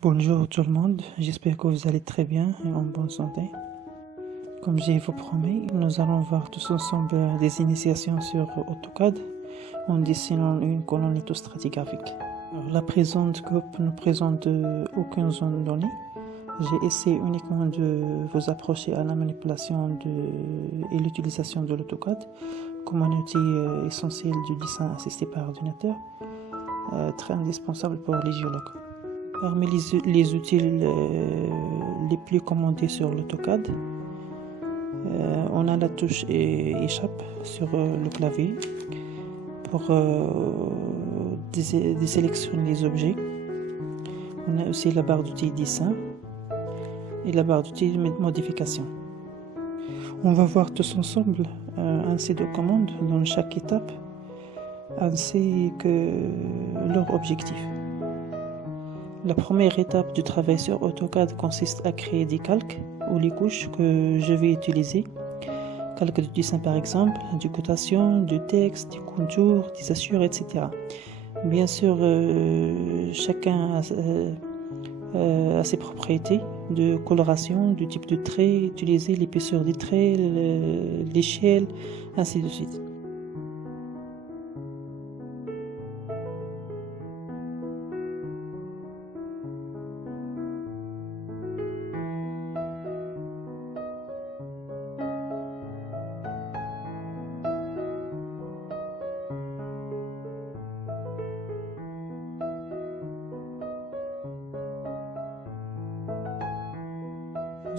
Bonjour tout le monde, j'espère que vous allez très bien et en bonne santé. Comme je vous promis, nous allons voir tous ensemble des initiations sur AutoCAD en dessinant une colonne lithostratigraphique. Alors, la présente coupe ne présente aucune zone donnée. J'ai essayé uniquement de vous approcher à la manipulation et l'utilisation de l'AutoCAD comme un outil essentiel du dessin assisté par ordinateur, très indispensable pour les géologues. Parmi les outils les plus commandés sur l'AutoCAD, on a la touche échappe sur le clavier pour désélectionner les objets. On a aussi la barre d'outils dessin et la barre d'outils modification. On va voir tous ensemble un set de commandes dans chaque étape ainsi que leur objectif. La première étape du travail sur AutoCAD consiste à créer des calques ou les couches que je vais utiliser. Calque de dessin par exemple, du cotation, du texte, du contour, des assures, etc. Bien sûr, chacun a ses propriétés de coloration, du type de trait, utiliser l'épaisseur des traits, l'échelle, ainsi de suite.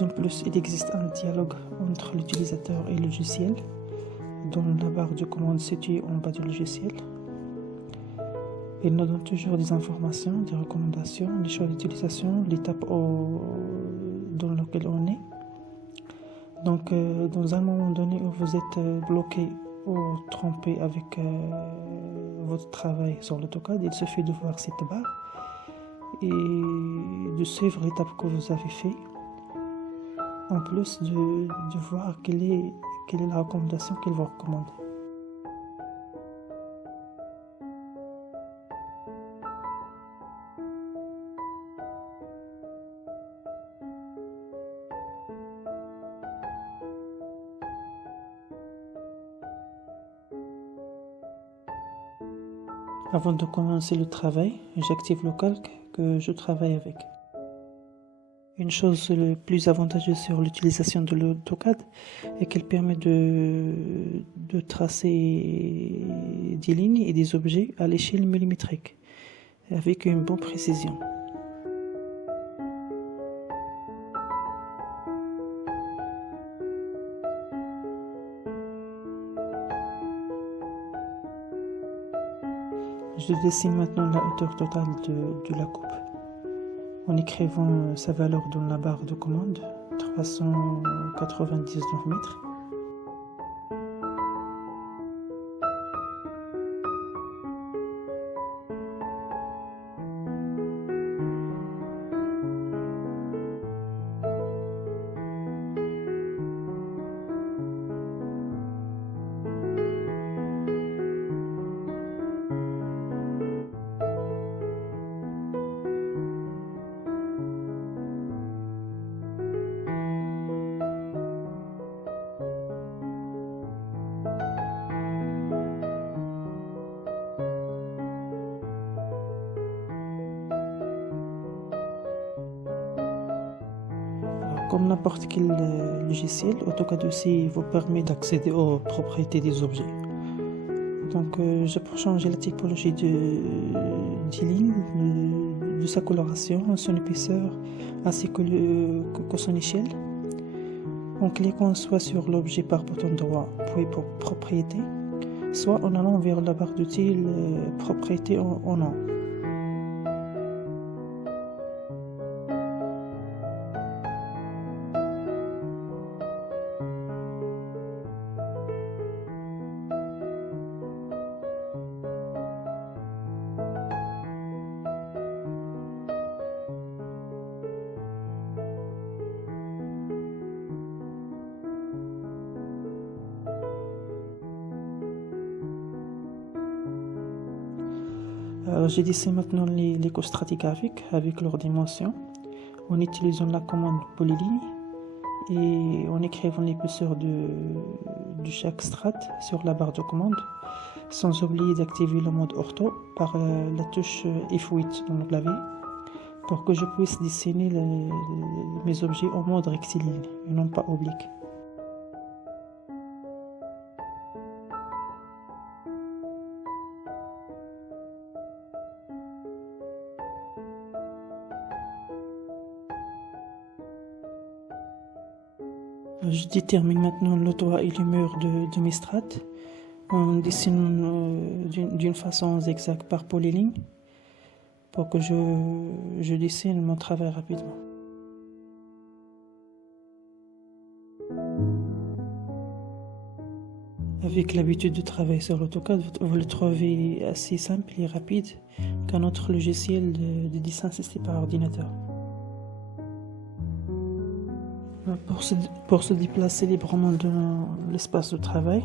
En plus, il existe un dialogue entre l'utilisateur et le logiciel, dans la barre de commande située en bas du logiciel. Il nous donne toujours des informations, des recommandations, les choix d'utilisation, l'étape dans laquelle on est. Donc, dans un moment donné où vous êtes bloqué ou trompé avec votre travail sur l'AutoCAD, il suffit de voir cette barre et de suivre l'étape que vous avez fait. En plus de voir quelle est la recommandation qu'il vous recommande. Avant de commencer le travail, j'active le calque que je travaille avec. Une chose le plus avantageuse sur l'utilisation de l'AutoCAD est qu'elle permet de tracer des lignes et des objets à l'échelle millimétrique avec une bonne précision. Je dessine maintenant la hauteur totale de la coupe en écrivant sa valeur dans la barre de commande, 399 mètres. Comme n'importe quel logiciel, AutoCAD aussi vous permet d'accéder aux propriétés des objets. Donc, je peux changer la typologie des lignes, de sa coloration, son épaisseur, ainsi que son échelle, en cliquant soit sur l'objet par bouton droit, puis pour propriété, soit en allant vers la barre d'outils propriété en haut. Alors j'ai dessiné maintenant les couches stratigraphiques avec leurs dimensions en utilisant la commande polyligne et en écrivant l'épaisseur de chaque strate sur la barre de commande, sans oublier d'activer le mode ortho par la touche F8 dans le clavier pour que je puisse dessiner mes objets en mode rectiligne et non pas oblique. Je détermine maintenant le toit et les murs de mes strates en dessinant d'une façon zigzag par polyligne pour que je dessine mon travail rapidement. Avec l'habitude de travailler sur l'AutoCAD, vous le trouvez assez simple et rapide qu'un autre logiciel de dessin assisté par ordinateur. Pour se déplacer librement dans l'espace de travail,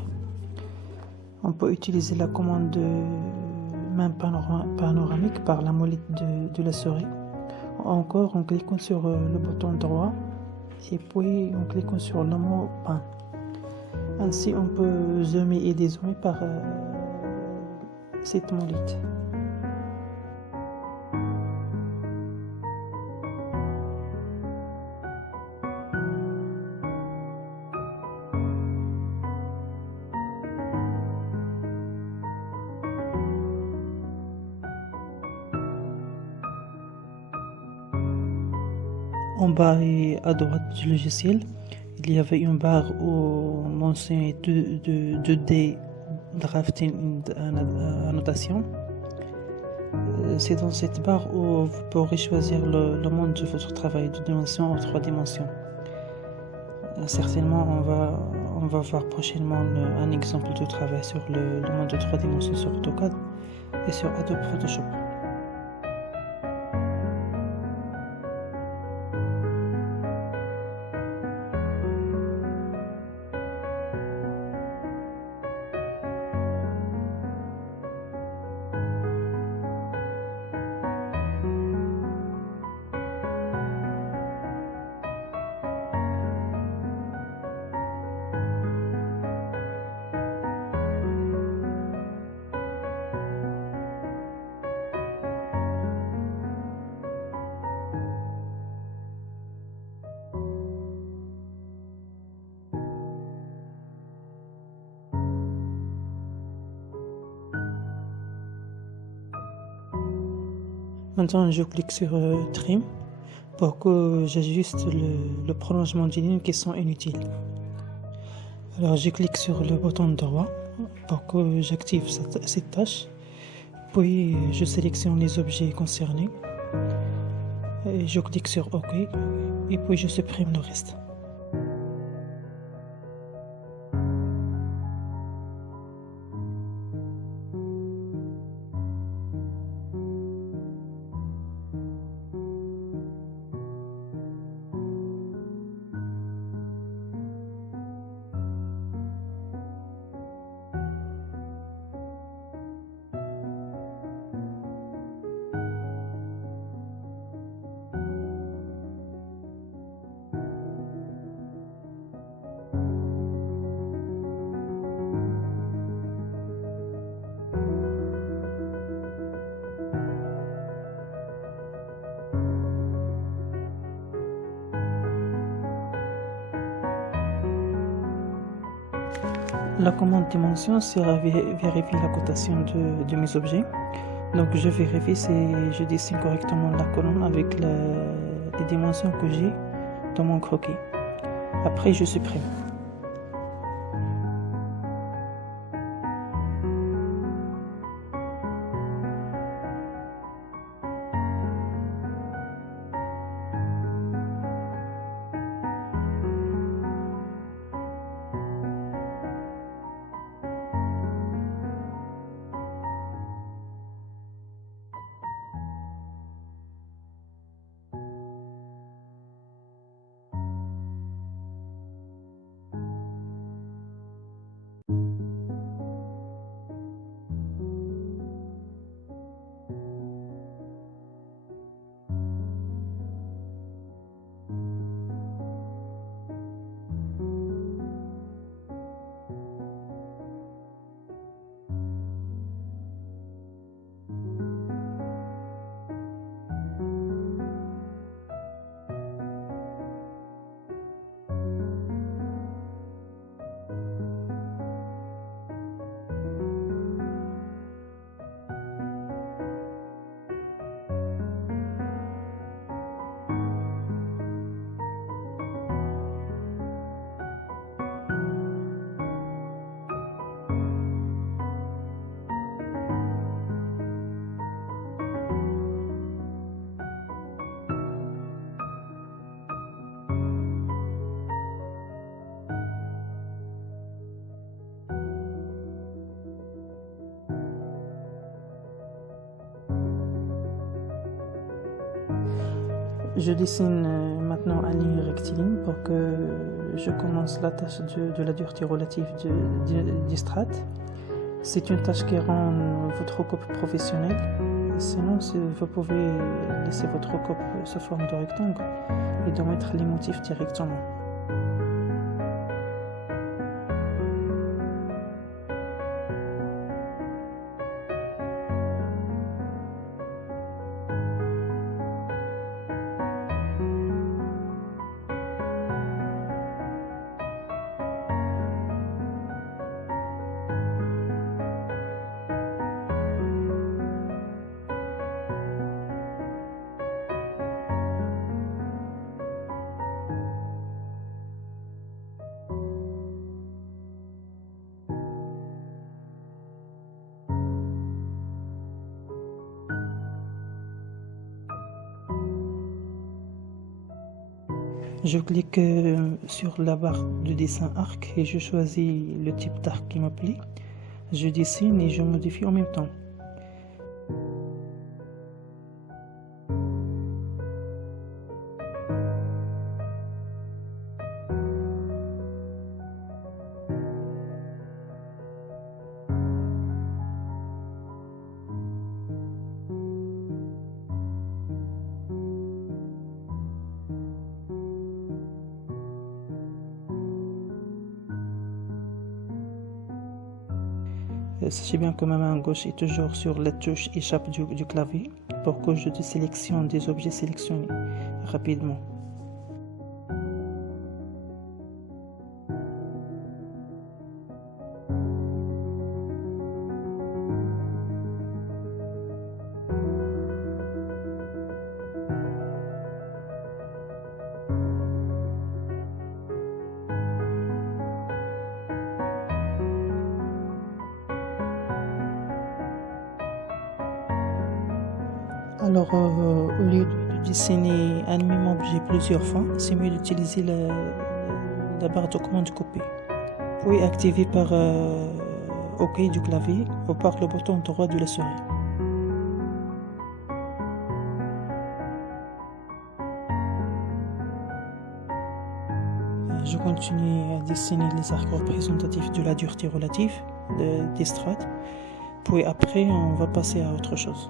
on peut utiliser la commande de main panoramique par la molette de la souris, encore en cliquant sur le bouton droit et puis en cliquant sur le mot pain. Ainsi, on peut zoomer et dézoomer par cette molette. En bas et à droite du logiciel, il y avait une barre où on mentionnait 2D drafting annotation. C'est dans cette barre où vous pourrez choisir le mode de votre travail, 2 dimensions ou 3 dimensions. Certainement, on va voir prochainement un exemple de travail sur le mode de 3 dimensions sur AutoCAD et sur Adobe Photoshop. Maintenant, je clique sur Trim pour que j'ajuste le prolongement des lignes qui sont inutiles. Alors, je clique sur le bouton droit pour que j'active cette tâche. Puis, je sélectionne les objets concernés. Et je clique sur OK. Et puis, je supprime le reste. La commande dimension sert à vérifier la cotation de mes objets. Donc je vérifie si je dessine correctement la colonne avec les dimensions que j'ai dans mon croquis. Après je supprime. Je dessine maintenant en ligne rectiligne pour que je commence la tâche de la dureté relative du strat. C'est une tâche qui rend votre coupe professionnelle. Sinon, vous pouvez laisser votre coupe sous forme de rectangle et de mettre les motifs directement. Je clique sur la barre de dessin arc et je choisis le type d'arc qui me plaît. Je dessine et je modifie en même temps. Sachez bien que ma main gauche est toujours sur la touche échappe du clavier pour que je désélectionne des objets sélectionnés rapidement. Alors, au lieu de dessiner un même objet plusieurs fois, c'est mieux d'utiliser la barre de commande coupée. Puis activer par OK du clavier ou par le bouton droit de la souris. Je continue à dessiner les arcs représentatifs de la dureté relative des strates. Puis après, on va passer à autre chose.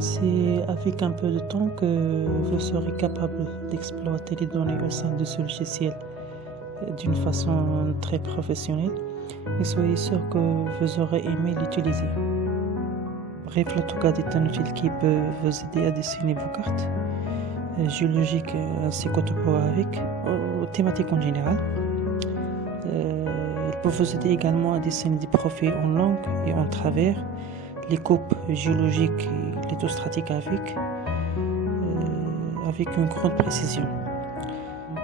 C'est avec un peu de temps que vous serez capable d'exploiter les données au sein de ce logiciel d'une façon très professionnelle et soyez sûr que vous aurez aimé l'utiliser. Bref, l'AutoCAD est un outil qui peut vous aider à dessiner vos cartes géologiques ainsi qu'autopographiques, aux thématiques en général. Il peut vous aider également à dessiner des profils en longue et en travers, les coupes géologiques et lithostratigraphiques avec une grande précision.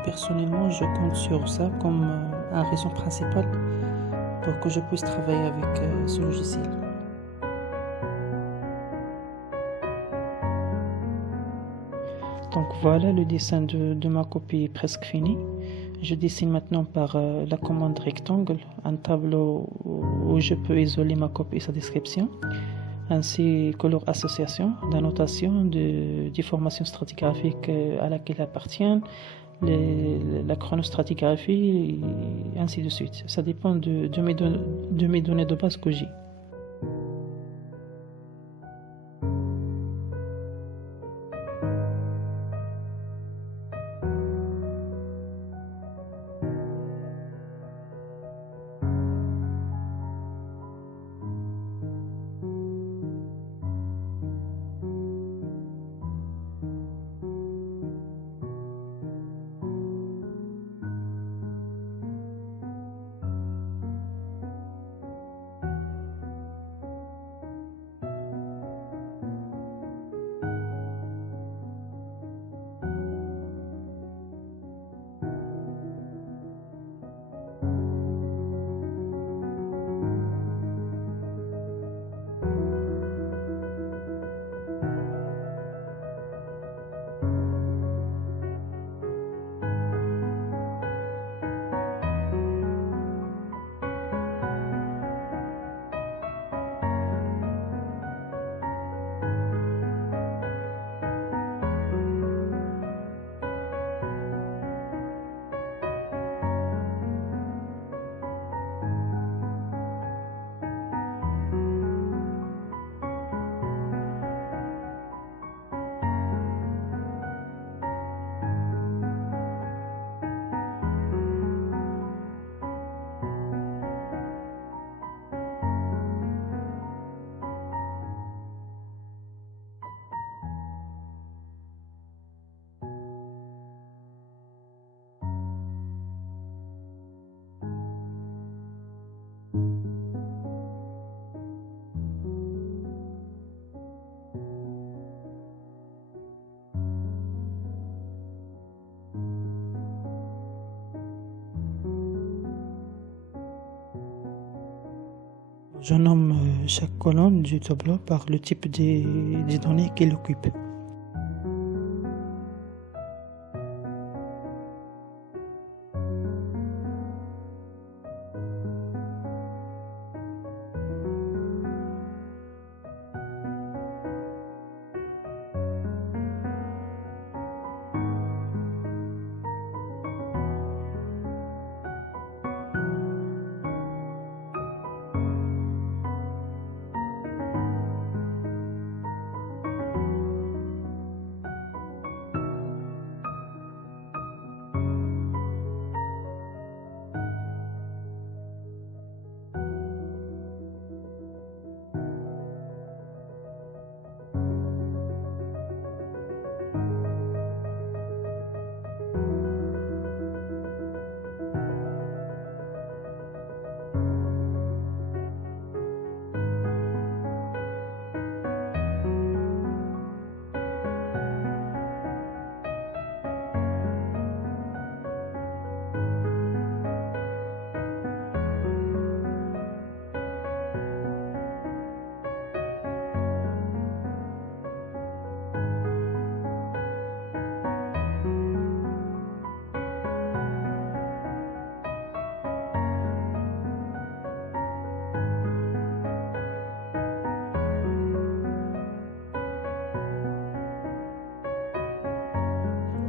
Personnellement, je compte sur ça comme un raison principale pour que je puisse travailler avec ce logiciel. Donc voilà, le dessin de ma copie est presque fini. Je dessine maintenant par la commande rectangle un tableau où je peux isoler ma copie et sa description, ainsi que leur association, la notation de déformation stratigraphique à laquelle appartiennent, la chronostratigraphie, et ainsi de suite. Ça dépend de mes données de base que j'ai. Je nomme chaque colonne du tableau par le type des données qu'il occupe.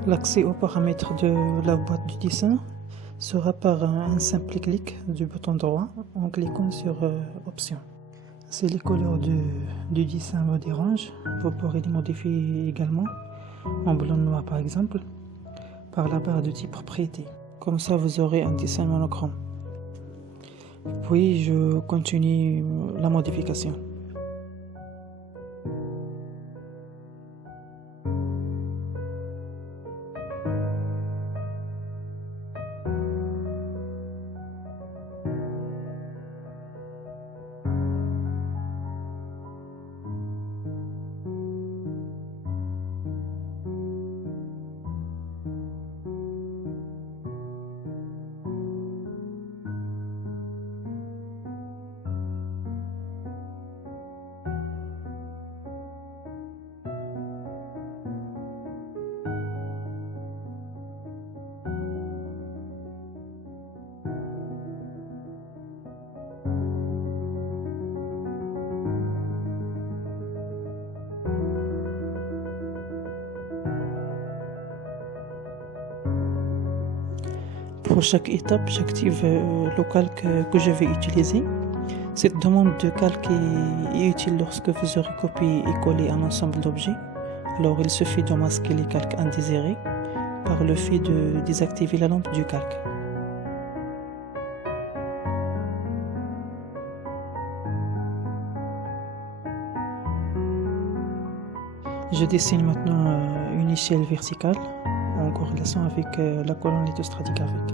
L'accès aux paramètres de la boîte du dessin sera par un simple clic du bouton droit en cliquant sur Options. Si les couleurs du dessin vous dérangent, vous pourrez les modifier également, en blanc-noir par exemple, par la barre de type propriété. Comme ça, vous aurez un dessin monochrome. Puis, je continue la modification. Pour chaque étape, j'active le calque que je vais utiliser. Cette demande de calque est utile lorsque vous aurez copié et collé un ensemble d'objets. Alors il suffit de masquer les calques indésirés par le fait de désactiver la lampe du calque. Je dessine maintenant une échelle verticale en corrélation avec la colonne lithostratigraphique.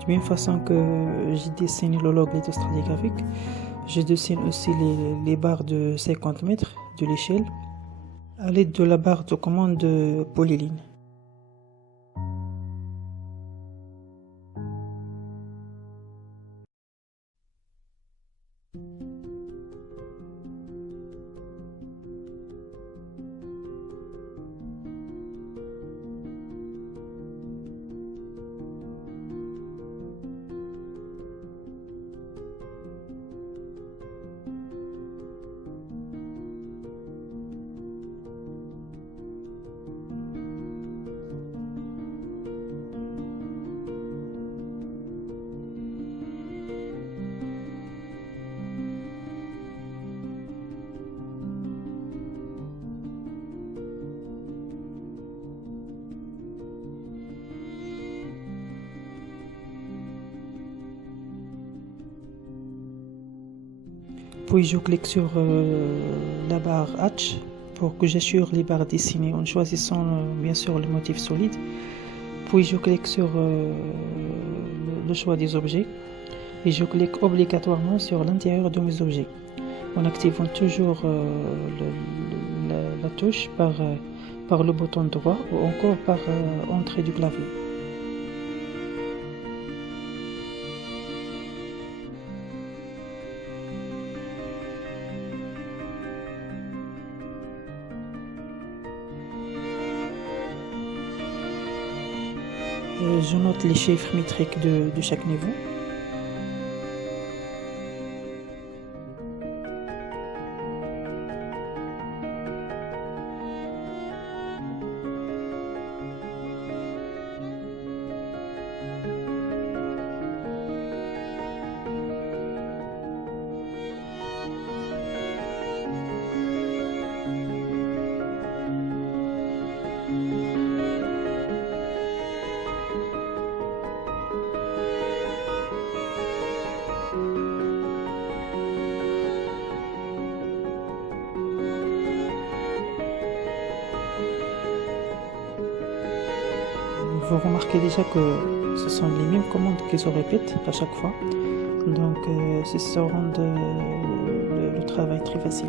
De la même façon que j'ai dessiné le log lithostratigraphique, je dessine aussi les barres de 50 mètres de l'échelle à l'aide de la barre de commande de polyline. Puis je clique sur la barre Hatch pour que j'assure les barres dessinées en choisissant bien sûr le motif solide. Puis je clique sur le choix des objets et je clique obligatoirement sur l'intérieur de mes objets en activant toujours la touche par le bouton droit ou encore par entrée du clavier. Je note les chiffres métriques de chaque niveau. Vous remarquez déjà que ce sont les mêmes commandes qui se répètent à chaque fois, donc ça rend le travail très facile.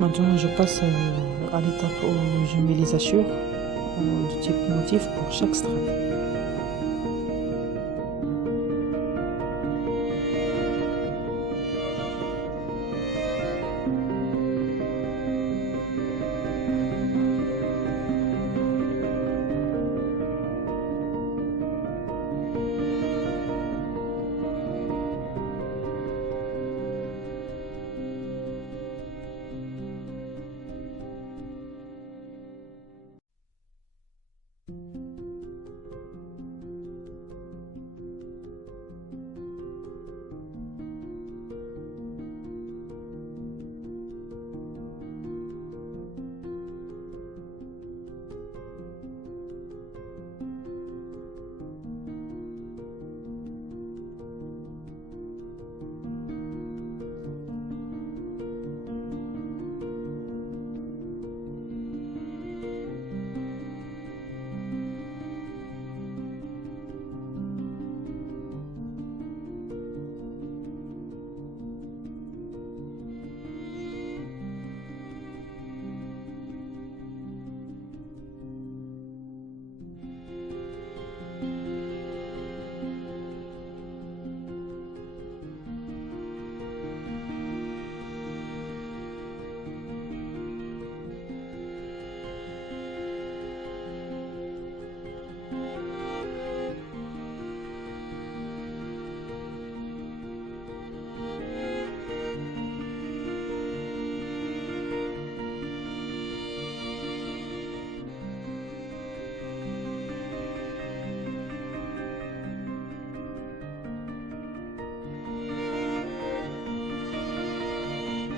Maintenant, je passe à l'étape où je mets les hachures de type motif pour chaque strate.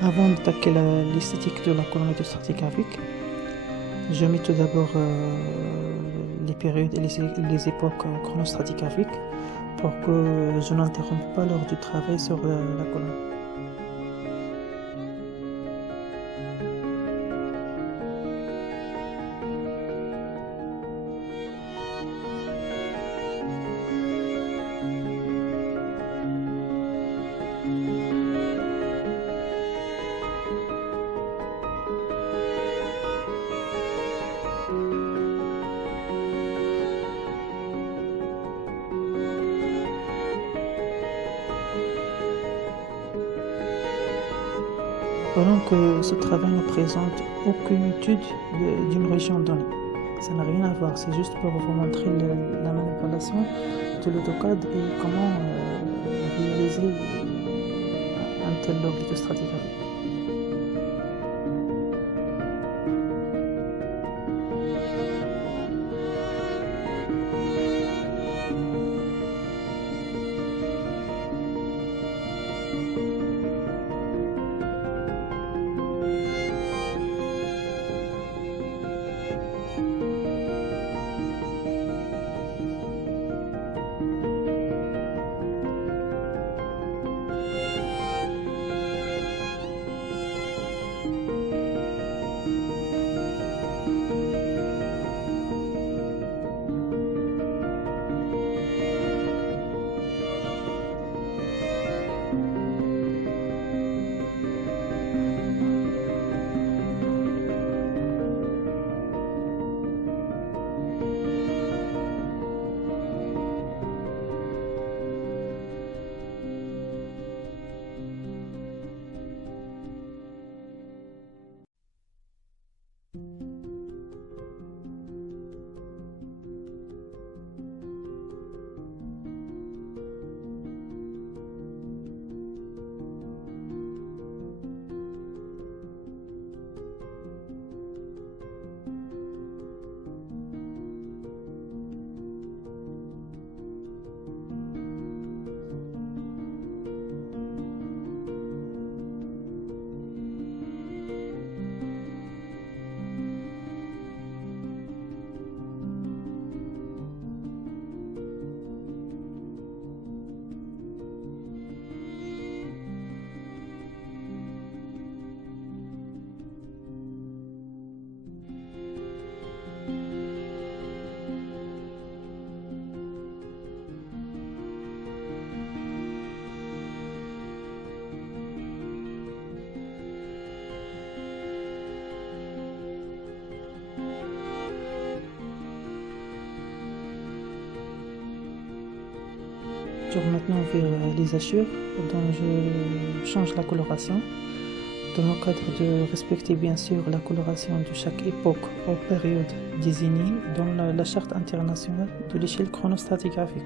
Avant d'attaquer l'esthétique de la colorimétrie stratigraphique, je mets tout d'abord les périodes et les époques chronostratigraphiques pour que je n'interrompe pas l'heure du travail sur la colonne. Pendant que ce travail ne présente aucune étude d'une région donnée. Ça n'a rien à voir, c'est juste pour vous montrer la manipulation de l'AutoCAD et comment réaliser un tel log de stratigraphie. tourne maintenant vers les hachures, dont je change la coloration, dans le cadre de respecter bien sûr la coloration de chaque époque ou période désignée dans la charte internationale de l'échelle chronostratigraphique.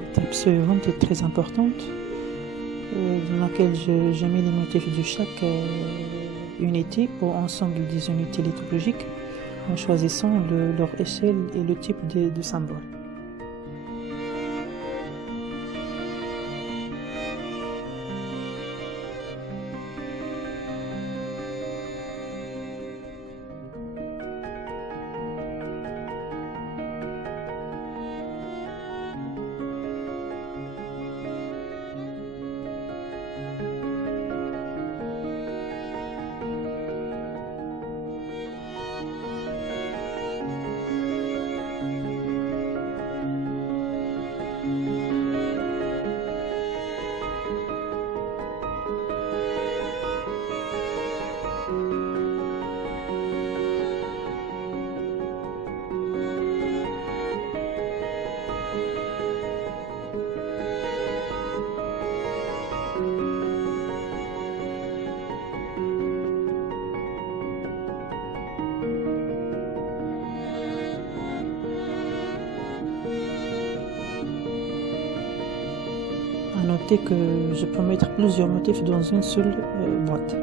L'étape suivante est très importante, dans laquelle je mets les motifs de chaque unité ou ensemble des unités lithologiques en choisissant leur échelle et le type de symbole. À noter que je peux mettre plusieurs motifs dans une seule boîte,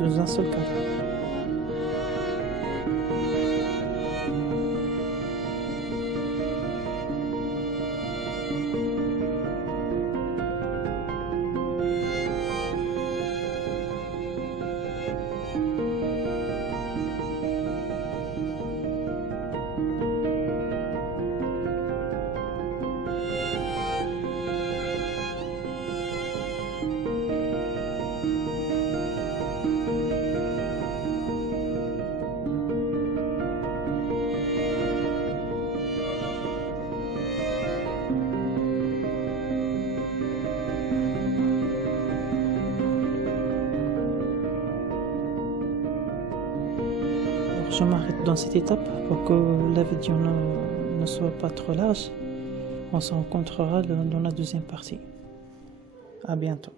dans un seul cadre. Je m'arrête dans cette étape pour que la vidéo ne soit pas trop large. On se rencontrera dans la deuxième partie. À bientôt.